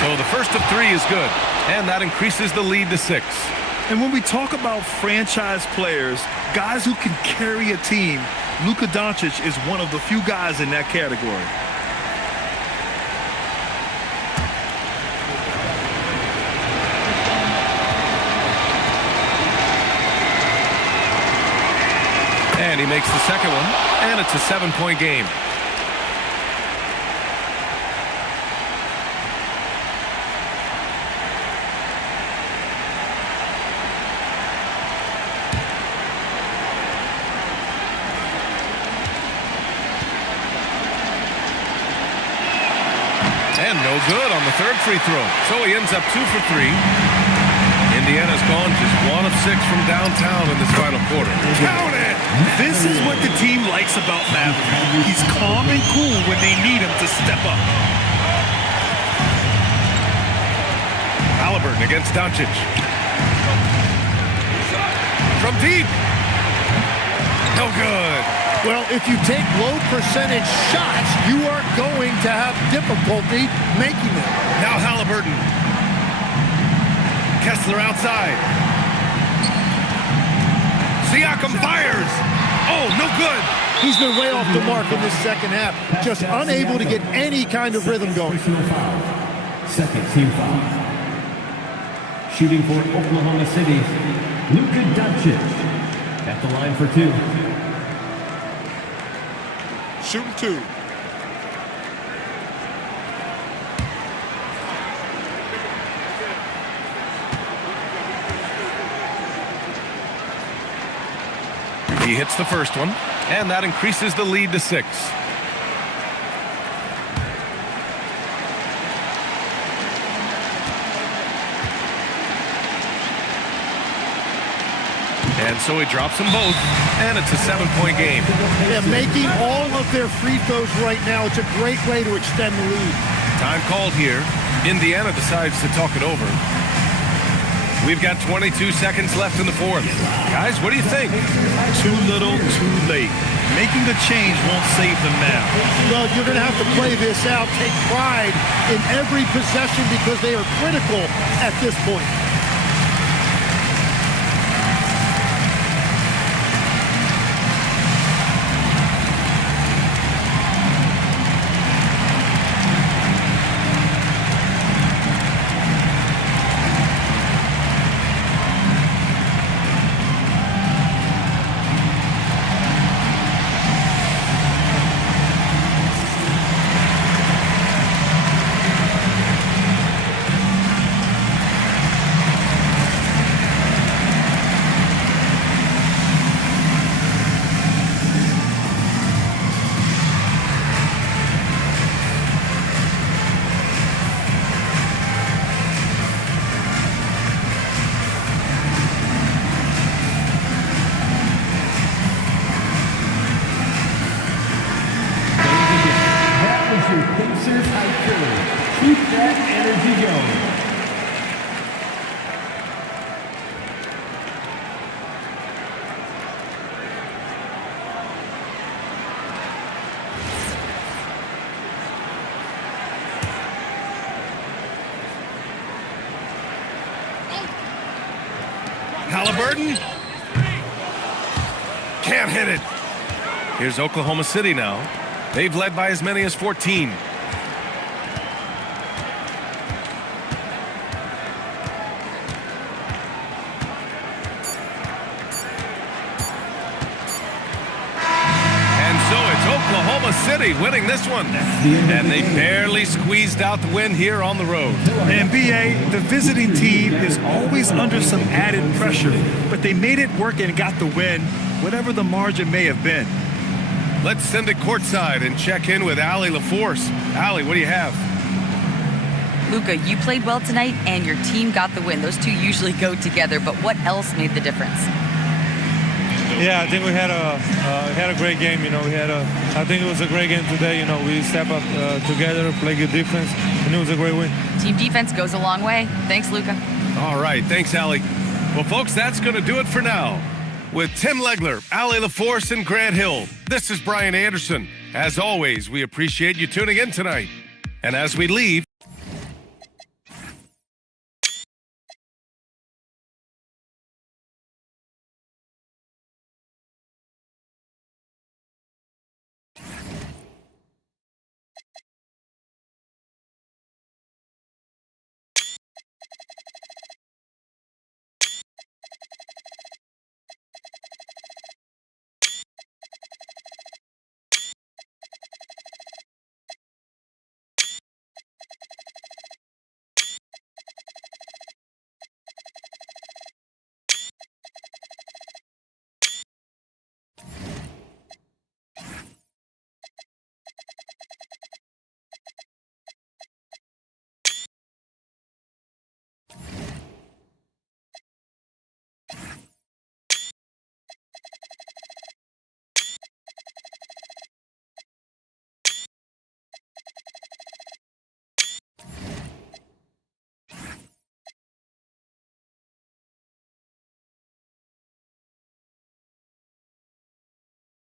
So the first of 3 is good, and that increases the lead to 6. And when we talk about franchise players, guys who can carry a team, Luka Doncic is one of the few guys in that category. And he makes the second one, and it's a 7-point game. And no good on the third free throw. So he ends up 2 for 3. Indiana's gone just 1 of 6 from downtown in this final quarter. Count it! This is what the team likes about Mathurin. He's calm and cool when they need him to step up. Halliburton against Doncic. From deep. No good. Well, if you take low percentage shots, you are going to have difficulty making them. Now Halliburton. Kessler outside. Siakam fires. Oh, no good. He's been way off the mark in this second half. Just unable to get any kind of rhythm going. Second team foul. Shooting for Oklahoma City, Luka Doncic. At the line for 2. Shooting 2. He hits the first one, and that increases the lead to 6. And so he drops them both, and it's a 7-point game. Yeah, making all of their free throws right now, it's a great way to extend the lead. Time called here. Indiana decides to talk it over. We've got 22 seconds left in the fourth. Guys, what do you think? Too little, too late. Making the change won't save them now. Well, you're going to have to play this out, take pride in every possession because they are critical at this point. Pacers hiker. Keep that energy going. Halliburton. Can't hit it. Here's Oklahoma City now. They've led by as many as 14. And so it's Oklahoma City winning this one. And they barely squeezed out the win here on the road. And BA, the visiting team is always under some added pressure, but they made it work and got the win, whatever the margin may have been. Let's send it courtside and check in with Allie LaForce. Allie, what do you have? Luka, you played well tonight, and your team got the win. Those two usually go together, but what else made the difference? Yeah, I think we had a great game. I think it was a great game today. We step up together, play good defense, and it was a great win. Team defense goes a long way. Thanks, Luka. All right, thanks, Allie. Well, folks, that's going to do it for now. With Tim Legler, Allie LaForce, and Grant Hill, this is Brian Anderson. As always, we appreciate you tuning in tonight. And as we leave,